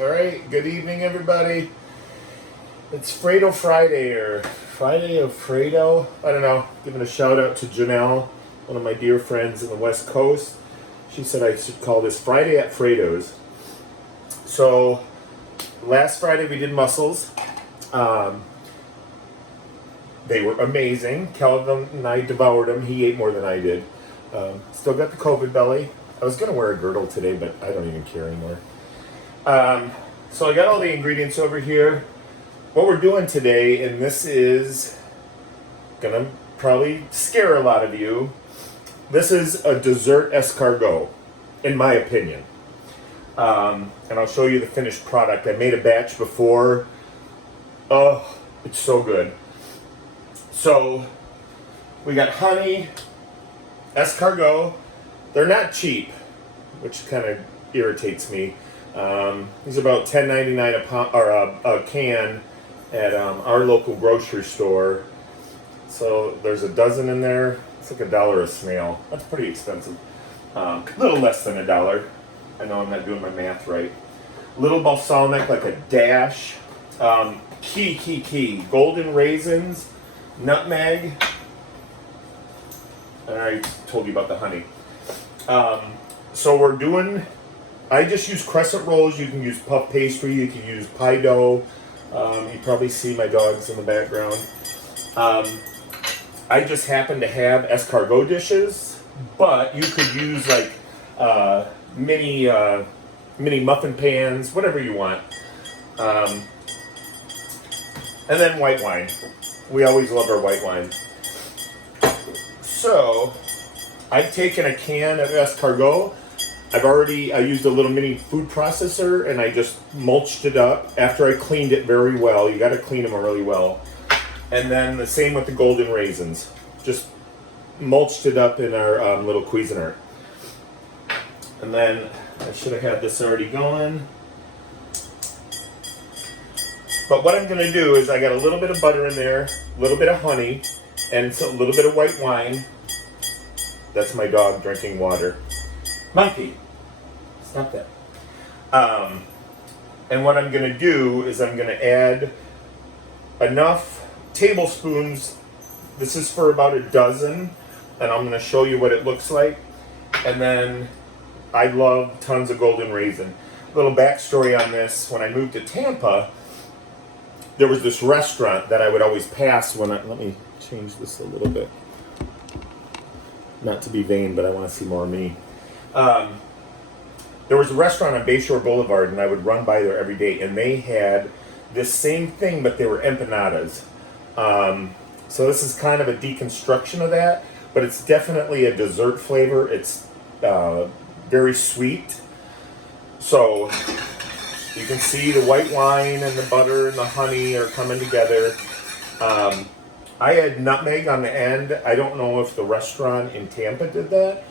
All right, good evening, everybody. It's Fredo Friday, or Friday of Fredo. I don't know. Giving a shout out to Janelle, one of my dear friends in the West Coast. She said I should call this Friday at Fredo's. So, last Friday we did mussels. They were amazing. Calvin and I devoured them. He ate more than I did. Still got the COVID belly. I was going to wear a girdle today, but I don't even care anymore. So I got all the ingredients over here. What we're doing today, and this is going to probably scare a lot of you, this is a dessert escargot, in my opinion. And I'll show you the finished product. I made a batch before. Oh, it's so good. So, we got honey, escargot. They're not cheap, which kind of irritates me. These are about $10.99 a pound, or a can at our local grocery store. So there's a dozen in there. It's like $1 a snail. That's pretty expensive. A little less than $1. I know I'm not doing my math right. Little balsamic, like a dash. Key. Golden raisins, nutmeg. I already told you about the honey. So we're doing, I just use crescent rolls. You can use puff pastry. You can use pie dough. You probably see my dogs in the background. I just happen to have escargot dishes, but you could use like mini muffin pans, whatever you want. And then white wine. We always love our white wine. So I've taken a can of escargot. I used a little mini food processor, and I just mulched it up after I cleaned it very well. You got to clean them really well. And then the same with the golden raisins. Just mulched it up in our little Cuisinart. And then I should have had this already going. But what I'm going to do is I got a little bit of butter in there, a little bit of honey, and a little bit of white wine. That's my dog drinking water. Monkey, stop that. And what I'm going to do is I'm going to add enough tablespoons. This is for about a dozen, and I'm going to show you what it looks like. And then I love tons of golden raisin. Little backstory on this: when I moved to Tampa, there was this restaurant that I would always pass when let me change this a little bit. Not to be vain, but I want to see more of me. There was a restaurant on Bayshore Boulevard, and I would run by there every day, and they had this same thing, but they were empanadas. So this is kind of a deconstruction of that, but it's definitely a dessert flavor. It's very sweet. So you can see the white wine and the butter and the honey are coming together. I had nutmeg on the end. I don't know if the restaurant in Tampa did that,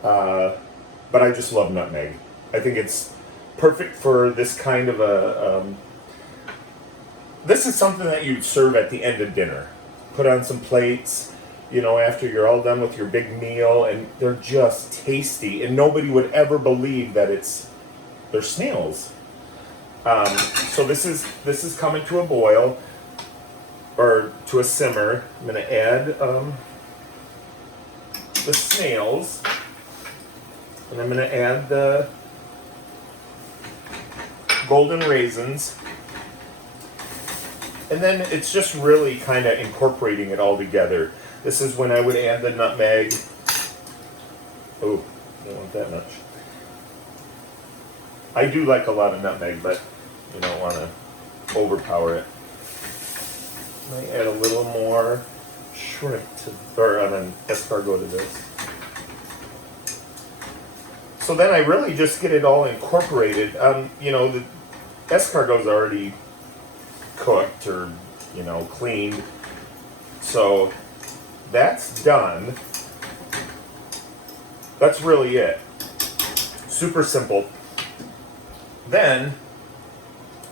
but I just love nutmeg. I think it's perfect for this kind of this is something that you'd serve at the end of dinner. Put on some plates, after you're all done with your big meal, and they're just tasty, and nobody would ever believe that they're snails. So this is coming to a boil, or to a simmer. I'm going to add the snails, and I'm going to add the golden raisins, and then it's just really kind of incorporating it all together. This is when I would add the nutmeg. Oh, don't want that much. I do like a lot of nutmeg, but you don't want to overpower it. I add a little more shrimp escargot to this. So then I really just get it all incorporated. The escargot's already cooked or, cleaned. So that's done. That's really it. Super simple. Then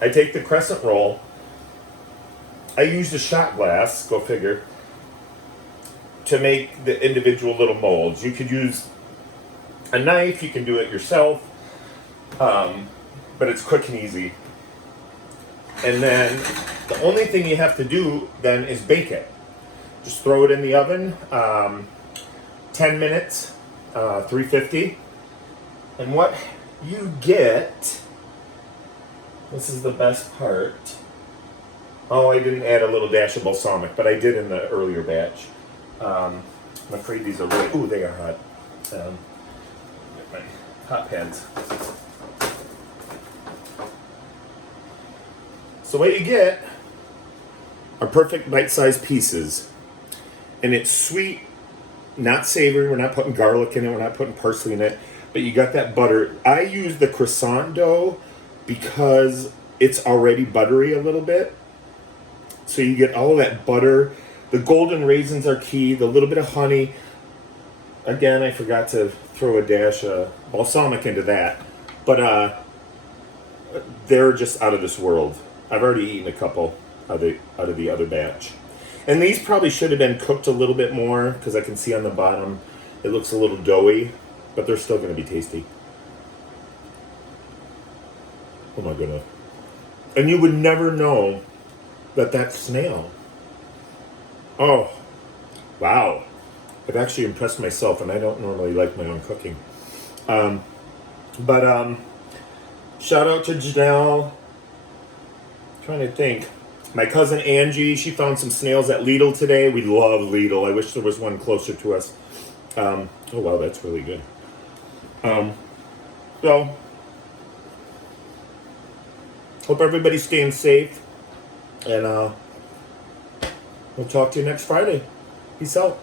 I take the crescent roll. I used a shot glass, go figure, to make the individual little molds. You could use a knife, you can do it yourself. but it's quick and easy. And then the only thing you have to do then is bake it. Just throw it in the oven, 10 minutes, 350. And what you get, this is the best part. Oh, I didn't add a little dash of balsamic, but I did in the earlier batch. I'm afraid these are really, ooh, they are hot. Get my hot pads. So what you get are perfect bite-sized pieces. And it's sweet, not savory. We're not putting garlic in it. We're not putting parsley in it. But you got that butter. I use the croissant dough because it's already buttery a little bit. So you get all of that butter. The golden raisins are key. The little bit of honey. Again, I forgot to throw a dash of balsamic into that. But they're just out of this world. I've already eaten a couple out of the other batch. And these probably should have been cooked a little bit more because I can see on the bottom it looks a little doughy, but they're still going to be tasty. Oh my goodness. And you would never know that that's snail. Oh, wow. I've actually impressed myself, and I don't normally like my own cooking. But shout out to Janelle. Trying to think. My cousin Angie, she found some snails at Lidl today. We love Lidl. I wish there was one closer to us. Oh wow, that's really good. So, hope everybody's staying safe. And we'll talk to you next Friday. Peace out.